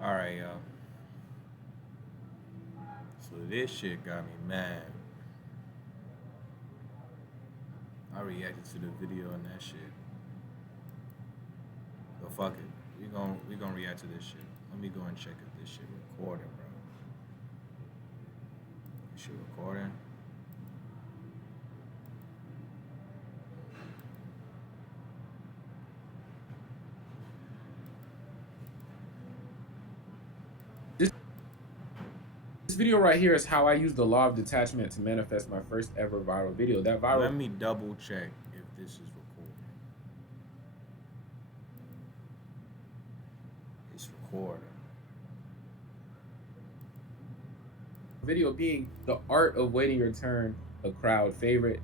All right, yo. So this shit got me mad. I reacted to the video and that shit. But fuck it. We gonna react to this shit. Let me go and check if this shit recording, bro. This shit recording. This video right here is how I use the law of detachment to manifest my first ever viral video. That Let viral me double check if this is recording. It's recording. video being the art of waiting your turn, a crowd favorite.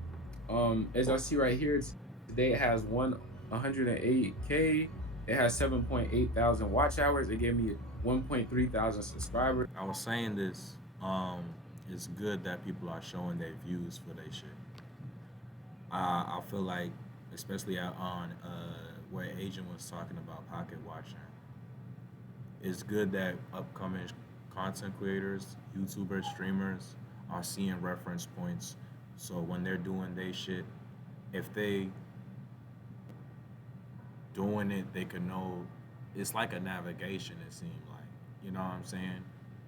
As I see right here, today it has 108K. It has 7.8 thousand watch hours. It gave me 1.3 thousand subscribers. I was saying this. It's good that people are showing their views for their shit. I feel like, especially on where Agent was talking about pocket watching, it's good that upcoming content creators, YouTubers, streamers are seeing reference points. So when they're doing their shit, if they doing it, they can know it's like a navigation. It seems like, you know what I'm saying?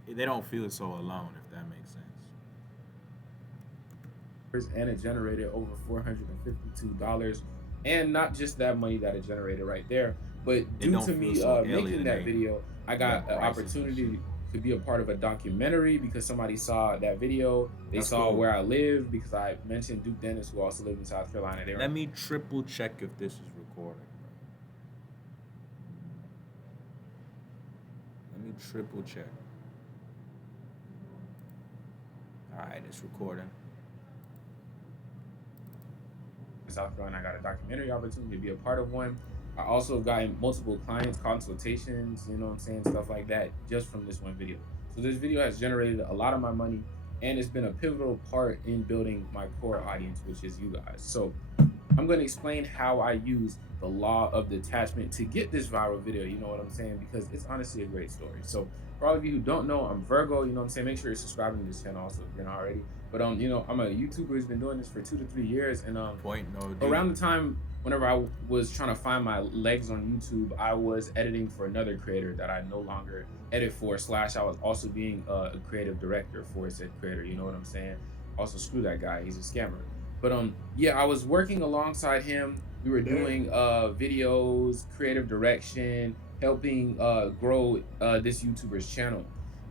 They don't feel so alone, if that makes sense. And it generated over $452. And not just that money that it generated right there, but It due don't to feel me so making that alienating video, I with got an prices and shit. opportunity to be a part of a documentary because somebody saw that video. They That's saw cool. where I live because I mentioned Duke Dennis, who also lives in South Carolina. They were Let me triple check if this is recording, bro. Let me triple check. All right, it's recording. in South Carolina. I got a documentary opportunity to be a part of one. I also have gotten multiple clients, consultations, you know what I'm saying, stuff like that, just from this one video. So this video has generated a lot of my money, and it's been a pivotal part in building my core audience, which is you guys. So I'm going to explain how I use the law of detachment to get this viral video. You know what I'm saying? Because it's honestly a great story. So for all of you who don't know, I'm Virgo. You know what I'm saying? Make sure you're subscribing to this channel also if you're not already. But I'm a YouTuber who's been doing this for 2 to 3 years, and Point no D. around the time whenever I was trying to find my legs on YouTube, I was editing for another creator that I no longer edit for. Slash, I was also being a creative director for said creator. You know what I'm saying? Also, screw that guy. He's a scammer. But yeah, I was working alongside him. We were doing videos, creative direction, helping grow this YouTuber's channel.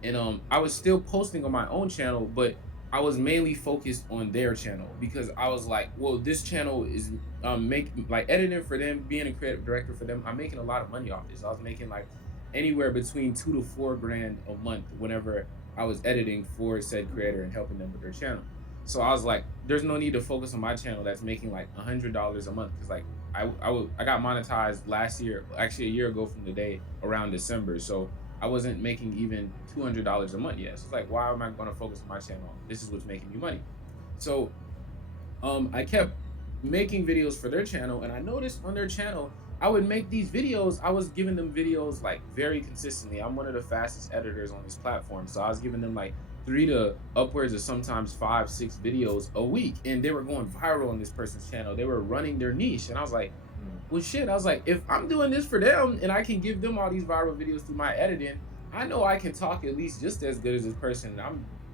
And I was still posting on my own channel, but I was mainly focused on their channel because I was like, well, this channel is making like editing for them, being a creative director for them. I'm making a lot of money off this. I was making like anywhere between 2 to 4 grand a month whenever I was editing for said creator and helping them with their channel. So I was like, there's no need to focus on my channel that's making like $100 a month because like I got monetized last year, actually a year ago from the day around December. So I wasn't making even $200 a month yet. So it's like, why am I going to focus on my channel? This is what's making me money. So I kept making videos for their channel, and I noticed on their channel, I would make these videos. I was giving them videos like very consistently. I'm one of the fastest editors on this platform, so I was giving them like 3 to upwards of sometimes 5, 6 videos a week, and they were going viral on this person's channel. They were running their niche, and I was like, well, shit. I was like, if I'm doing this for them and I can give them all these viral videos through my editing, I know I can talk at least just as good as this person.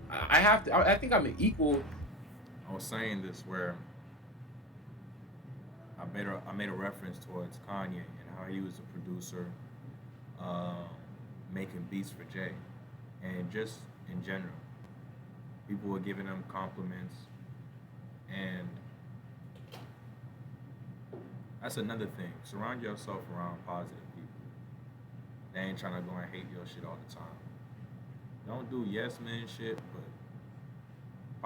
I have to. I think I'm an equal. I was saying this where I made a reference towards Kanye and how he was a producer, um, making beats for Jay, and just in general, people were giving him compliments, and that's another thing. Surround yourself around positive people. They ain't trying to go and hate your shit all the time. Don't do yes man shit, but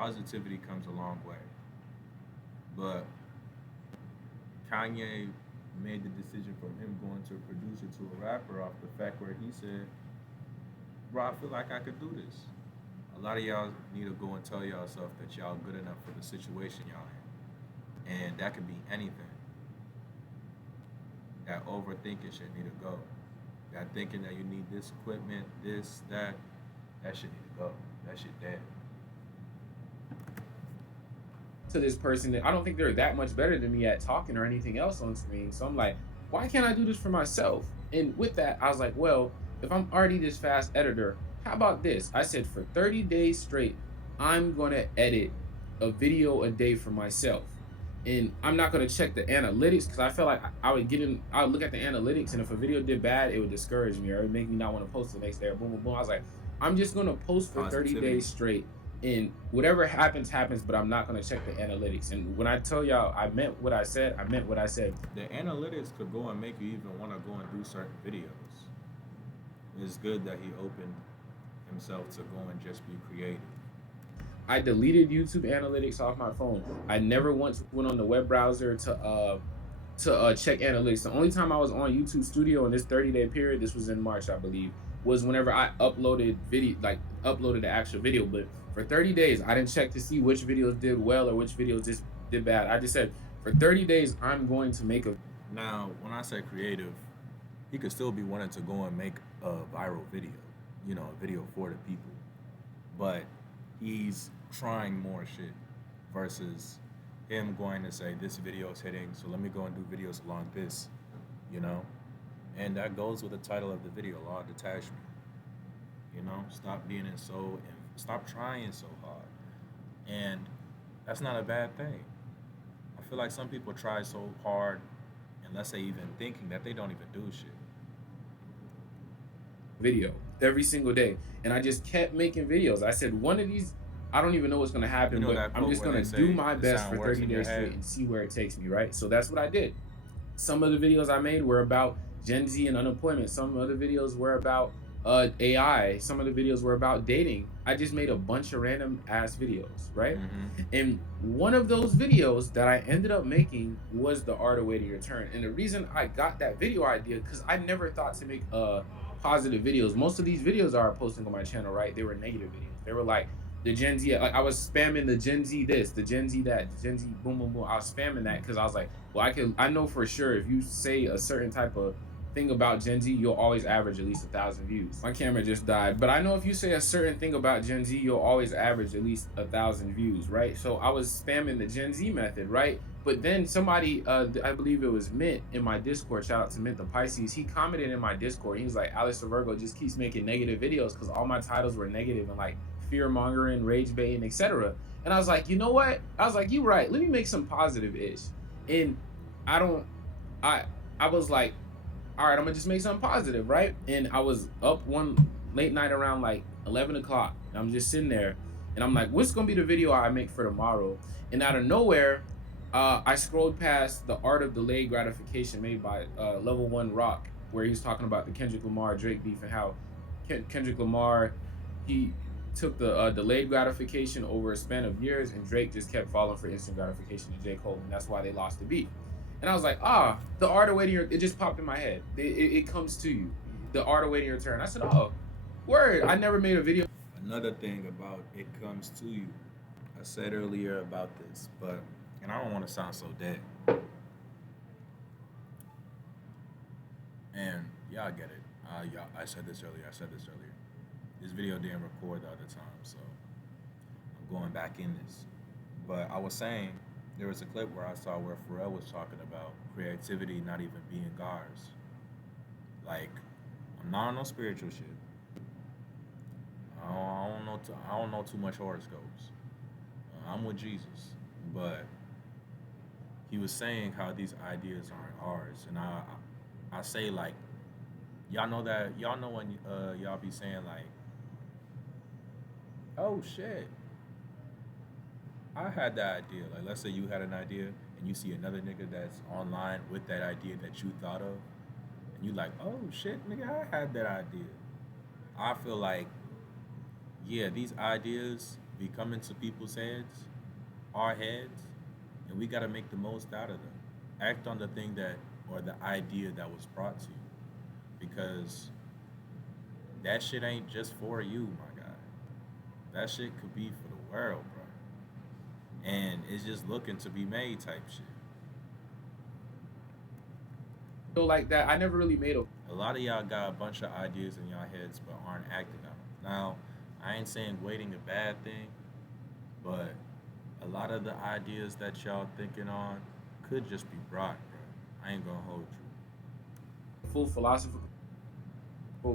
positivity comes a long way. But Kanye made the decision from him going to a producer to a rapper off the fact where he said, "Bro, I feel like I could do this." A lot of y'all need to go and tell yourself that y'all good enough for the situation y'all in, and that could be anything. That overthinking shit need to go. Got thinking that you need this equipment, this, that. That shit need to go. That shit dead. To this person that I don't think they're that much better than me at talking or anything else on screen. So I'm like, why can't I do this for myself? And with that, I was like, well, if I'm already this fast editor, how about this? I said for 30 days straight, I'm going to edit a video a day for myself. And I'm not going to check the analytics because I felt like I would I would look at the analytics, and if a video did bad, it would discourage me or it would make me not want to post the next day or boom, boom, boom. I was like, I'm just going to post for 30 Positivity. days straight, and whatever happens happens, but I'm not going to check the analytics. And when I tell y'all I meant what I said, I meant what I said. The analytics could go and make you even want to go and do certain videos. It's good that he opened himself to go and just be creative. I deleted YouTube analytics off my phone. I never once went on the web browser to check analytics. The only time I was on YouTube Studio in this 30-day period, this was in March, I believe, was whenever I uploaded video, like uploaded the actual video. But for 30 days, I didn't check to see which videos did well or which videos just did bad. I just said for 30 days, I'm going to make a. Now, when I say creative, he could still be wanting to go and make a viral video, a video for the people. But he's trying more shit versus him going to say this video is hitting, so let me go and do videos along this, you know? And that goes with the title of the video, Law of Detachment. Stop being in so and stop trying so hard. And that's not a bad thing. I feel like some people try so hard, and let's say even thinking that they don't even do shit. Video every single day, and I just kept making videos. I said one of these, I don't even know what's going to happen, but that I'm quote just where going they to do say my the best sound for works 30 in your days straight head? and see where it takes me, right? So that's what I did. Some of the videos I made were about Gen Z and unemployment. Some other videos were about AI. Some of the videos were about dating. I just made a bunch of random ass videos, right? And one of those videos that I ended up making was The Art of Waiting Your Turn. And the reason I got that video idea, because I never thought to make positive videos. Most of these videos I was posting on my channel, right? They were negative videos. They were like the Gen Z, like I was spamming the Gen Z this, the Gen Z that, the Gen Z boom, boom, boom. I was spamming that because I was like, well, I know for sure if you say a certain type of thing about Gen Z, you'll always average at least 1,000 views. My camera just died, but I know if you say a certain thing about Gen Z, you'll always average at least 1,000 views, right? So I was spamming the Gen Z method, right? But then somebody, I believe it was Mint in my Discord, shout out to Mint the Pisces, he commented in my Discord, he was like, Alex the Virgo just keeps making negative videos because all my titles were negative and like fear mongering, rage baiting, etc. And I was like, you know what? I was like, you right. Let me make some positive ish. And I don't, I, I was like, all right, I'm gonna just make something positive, right? And I was up one late night around like 11 o'clock. And I'm just sitting there, and I'm like, what's gonna be the video I make for tomorrow? And out of nowhere, I scrolled past the art of delayed gratification made by Level One Rock, where he was talking about the Kendrick Lamar Drake beef and how Kendrick Lamar he took the delayed gratification over a span of years, and Drake just kept falling for instant gratification to J. Cole, and that's why they lost the beef. And I was like, the art of waiting, it just popped in my head. It comes to you. The art of waiting your turn. I said, oh, word. I never made a video. Another thing about it comes to you. I said earlier about this, and I don't want to sound so dead. And y'all get it. I said this earlier. This video didn't record the other time, so I'm going back in this. But I was saying there was a clip where I saw where Pharrell was talking about creativity not even being God's. Like, I'm not on no spiritual shit. I don't know too much horoscopes. I'm with Jesus, but he was saying how these ideas aren't ours, and I say like, y'all know when y'all be saying like, oh shit, I had that idea. Like, let's say you had an idea and you see another nigga that's online with that idea that you thought of, and you like, oh shit, nigga, I had that idea. I feel like, yeah, these ideas be coming to people's heads, our heads, and we gotta make the most out of them. Act on the thing that, or the idea that was brought to you, because that shit ain't just for you, my guy. That shit could be for the world, bro. And it's just looking to be made type shit. Like that. I never really made a. Hello? A lot of y'all got a bunch of ideas in y'all heads but aren't acting on them. Now, I ain't saying waiting a bad thing, but a lot of the ideas that y'all thinking on could just be brought, bro. I ain't gonna hold you. Full philosophical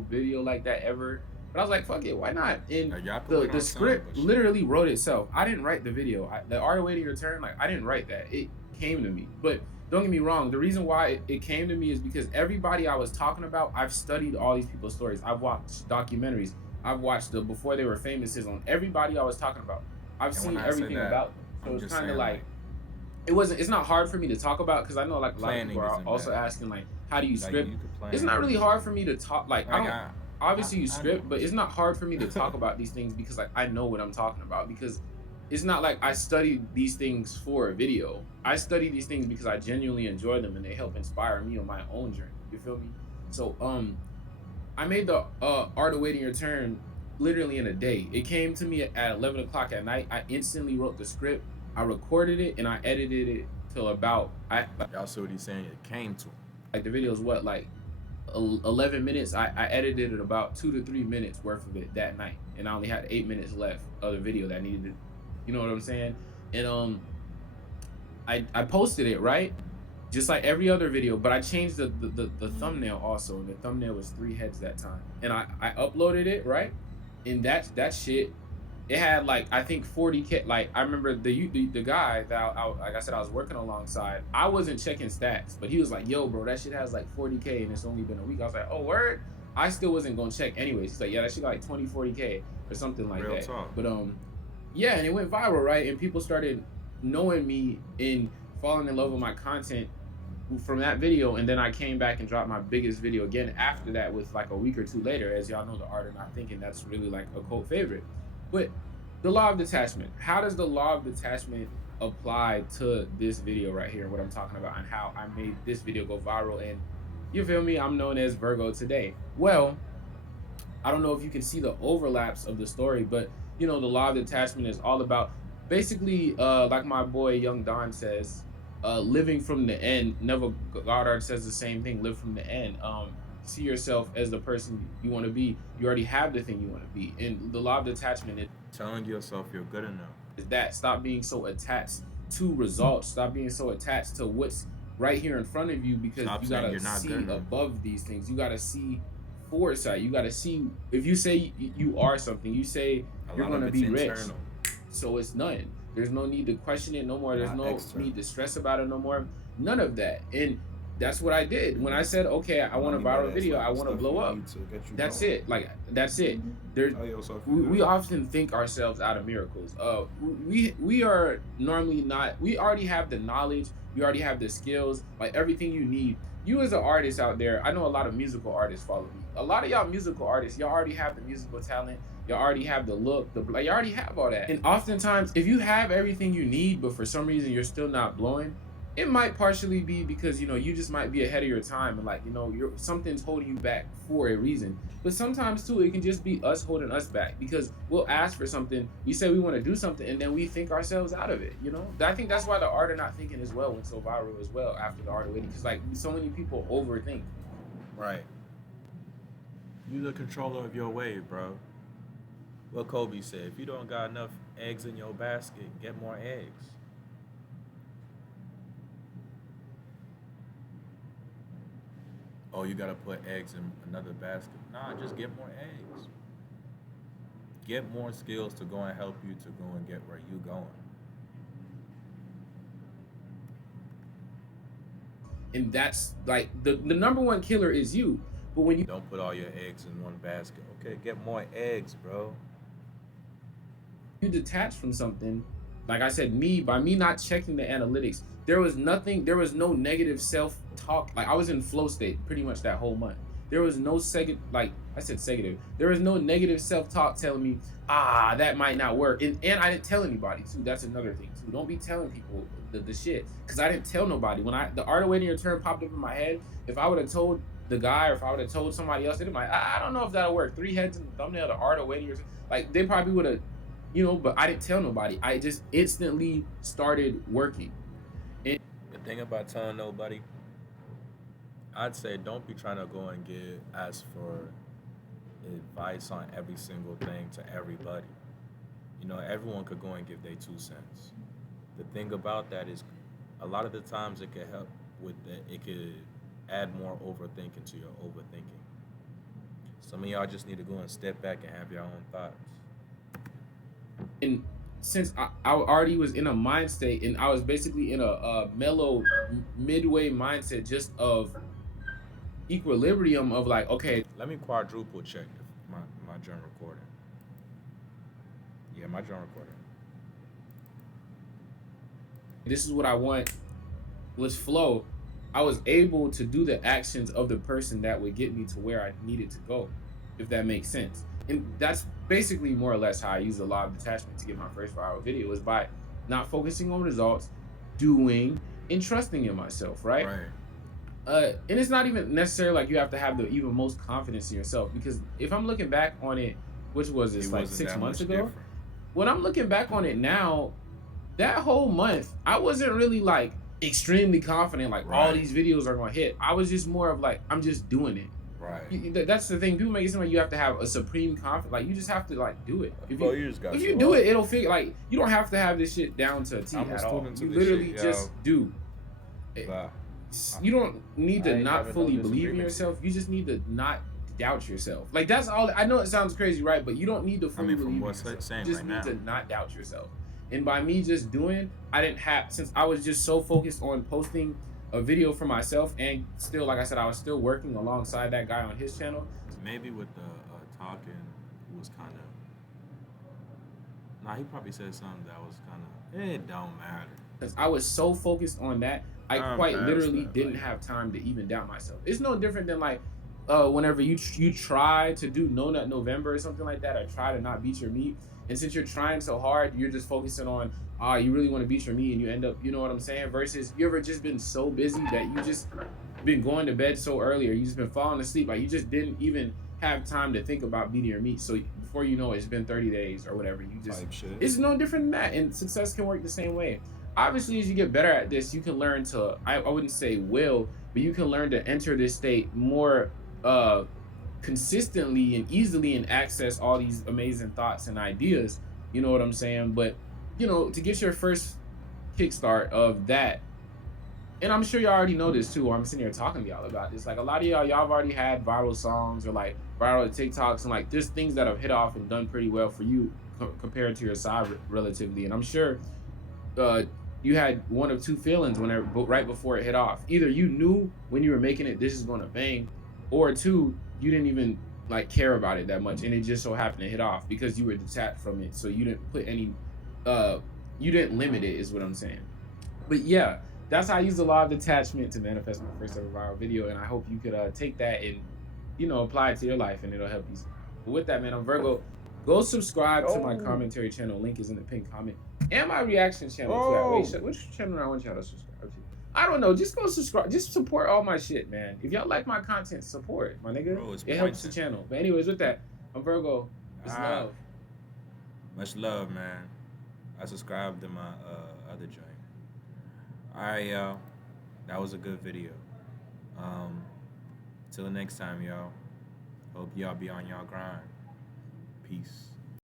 video like that ever. But I was like, fuck it, why not? And Like, y'all could the wait the on some, script but shit. literally wrote itself. I didn't write the video. The Art of Waiting Your Turn, like I didn't write that. It came to me. But don't get me wrong. The reason why it came to me is because everybody I was talking about, I've studied all these people's stories. I've watched documentaries. I've watched the before they were famouses on everybody I was talking about. I've And when seen I say everything that, about them. So I'm it's just kind of saying like like it wasn't. It's not hard for me to talk about because I know like a lot of people planning are isn't also bad. asking like, how do you Like script? you could It's plan. not really hard for me to talk. Like I Like don't I, obviously you I know. script, but it's not hard for me to talk about these things because like I know what I'm talking about because it's not like I studied these things for a video. I study these things because I genuinely enjoy them and they help inspire me on my own journey. You feel me? So I made the Art of Waiting Your Turn literally in a day. It came to me at 11 o'clock at night. I instantly wrote the script. I recorded it and I edited it till about I Y'all see what he's saying? It came to him. like the video is what like 11 minutes. I edited it about 2 to 3 minutes worth of it that night, and I only had 8 minutes left of the video that needed to, you know what I'm saying? And I posted it right, just like every other video, but I changed the thumbnail also. The thumbnail was 3 heads that time, and I uploaded it right, and that shit. It had like I think 40K. Like I remember the guy that like I said I was working alongside. I wasn't checking stats, but he was like, "Yo, bro, that shit has like 40K and it's only been a week." I was like, "Oh, word." I still wasn't gonna check anyways. He's like, "Yeah, that shit got like 20, 40K or something like Real that." talk. But yeah, and it went viral, right? And people started knowing me and falling in love with my content from that video. And then I came back and dropped my biggest video again after that with like a week or two later. As y'all know, the Art of Not Thinking, that's really like a cult favorite. But the law of detachment, how does the law of detachment apply to this video right here, what I'm talking about, and how I made this video go viral? And you feel me, I'm known as Virgo today. Well, I don't know if you can see the overlaps of the story, but you know, the law of detachment is all about basically, like my boy Young Don says, living from the end. Neville Goddard says the same thing: live from the end. See yourself as the person you want to be. You already have the thing you want to be, and the law of detachment Telling yourself you're good enough. is that. Stop being so attached to results. Stop being so attached to what's right here in front of you because Stop you saying gotta you're not good see enough. above these things. You gotta see foresight. You gotta see if you say you are something. You say A you're lot of gonna it's be rich, internal, so it's none. There's no need to question it no more. There's not no external. need to stress about it no more. None of that. And that's what I did when I said, okay, I What want I a mean by viral that is video. like I the want to stuff blow you up. need to get you That's going. it. Like that's it. There, Tell yourself you're we good. often think ourselves out of miracles. We are normally not. We already have the knowledge. We already have the skills. Like everything you need. You as an artist out there, I know a lot of musical artists follow me. A lot of y'all musical artists, y'all already have the musical talent. Y'all already have the look. Like you already have all that. And oftentimes, if you have everything you need, but for some reason you're still not blowing, it might partially be because you know you just might be ahead of your time and like you know you're something's holding you back for a reason. But sometimes too it can just be us holding us back because we'll ask for something, we say we want to do something, and then we think ourselves out of it, you know. I think that's why the Art of Not Thinking as well went so viral as well after the Art of Waiting, because like so many people overthink. Right. You the controller of your wave, bro. What Kobe said: if you don't got enough eggs in your basket, get more eggs. Oh, you gotta put eggs in another basket. Nah, just get more eggs. Get more skills to go and help you to go and get where you going. And that's like the number one killer is you. But when Don't put all your eggs in one basket. Okay, get more eggs, bro. you detach from something, like I said, by me not checking the analytics, there was nothing, there was no negative self-talk. Like I was in flow state pretty much that whole month. There was no second, like I said, negative. There was no negative self-talk telling me, that might not work. And I didn't tell anybody too. That's another thing too. Don't be telling people the shit. Cause I didn't tell nobody. When the Art of Waiting Your Turn popped up in my head, if I would have told the guy or if I would have told somebody else, they'd be like, I don't know if that'll work. 3 heads in the thumbnail, the Art of Waiting Your Turn. Like they probably would have, you know, but I didn't tell nobody. I just instantly started working. And The thing about telling nobody, I'd say don't be trying to go and ask for advice on every single thing to everybody. You know, everyone could go and give their 2 cents. The thing about that is, a lot of the times it could help with that. It could add more overthinking to your overthinking. Some of y'all just need to go and step back and have your own thoughts. And since I already was in a mind state, and I was basically in a mellow midway mindset, just of equilibrium of like, okay, Let me quadruple check if my journal recording. Yeah, my journal recording. this is what I want. Let's flow. I was able to do the actions of the person that would get me to where I needed to go, if that makes sense. And that's basically more or less how I use the law of detachment to get my first viral video, is by not focusing on results, doing and trusting in myself, right? Right. And it's not even necessarily like you have to have the even most confidence in yourself, because if I'm looking back on it, which was It this like wasn't 6 months that much ago, different. when I'm looking back on it now, that whole month, I wasn't really like extremely confident, like all Right. these videos are gonna hit. I was just more of like, I'm just doing it. Right. That's the thing. People make it seem like you have to have a supreme confidence. Like you just have to like do it. Bro, you just got If to you do show up. it, it'll figure. Like you don't have to have this shit down to a T I'm a at all. student to You this shit, literally yo. just do. It- But You don't need I to ain't not having no fully believe in disagreements yourself. here. You just need to not doubt yourself. Like that's all. I know it sounds crazy, right? But you don't need to I fully mean, from believe in what's yourself. saying You just right need now, to not doubt yourself. And by me just doing, I didn't have, since I was just so focused on posting a video for myself, and still, like I said, I was still working alongside that guy on his channel. maybe with the talking, it was kind of. Nah, he probably said something that was kind of. It don't matter. Because I was so focused on that, I I'm quite past literally that. didn't Like, have time to even doubt myself. It's no different than like whenever you try to do No Nut November or something like that, or try to not beat your meat. And since you're trying so hard, you're just focusing on you really want to beat your meat, and you end up, you know what I'm saying? Versus you ever just been so busy that you just been going to bed so early, or you just been falling asleep, like you just didn't even have time to think about beating your meat. So before you know it, it's been 30 days or whatever. You just, type shit. it's no different than that. And success can work the same way. Obviously, as you get better at this, you can learn to, I wouldn't say will, but you can learn to enter this state more uh consistently and easily, and access all these amazing thoughts and ideas. You know what I'm saying? But to get your first kickstart of that, and I'm sure y'all already know this too, or I'm sitting here talking to y'all about this. Like a lot of y'all have already had viral songs, or like viral TikToks, and like there's things that have hit off and done pretty well for you compared to your side relatively. And I'm sure uh, you had one of two feelings whenever, but right before it hit off. Either you knew when you were making it, this is going to bang, or two, you didn't even like care about it that much, and it just so happened to hit off because you were detached from it. So you didn't put any, you didn't limit it, is what I'm saying. But yeah, that's how I use the law of detachment to manifest my first ever viral video, and I hope you could take that and apply it to your life, and it'll help you. But with that, man, I'm Virgo. Go subscribe to my commentary channel. Link is in the pinned comment, and my reaction channel to that. Wait, which channel do I want y'all to subscribe to? I don't know. Just go subscribe. Just support all my shit, man. If y'all like my content, support my nigga. Bro, it's It helps the pointing. channel. But anyways, with that, I'm Virgo. It's Ah, love. much love, man. I subscribed to my other joint. All right, y'all. That was a good video. Um, till the next time, y'all. Hope y'all be on y'all grind. Peace.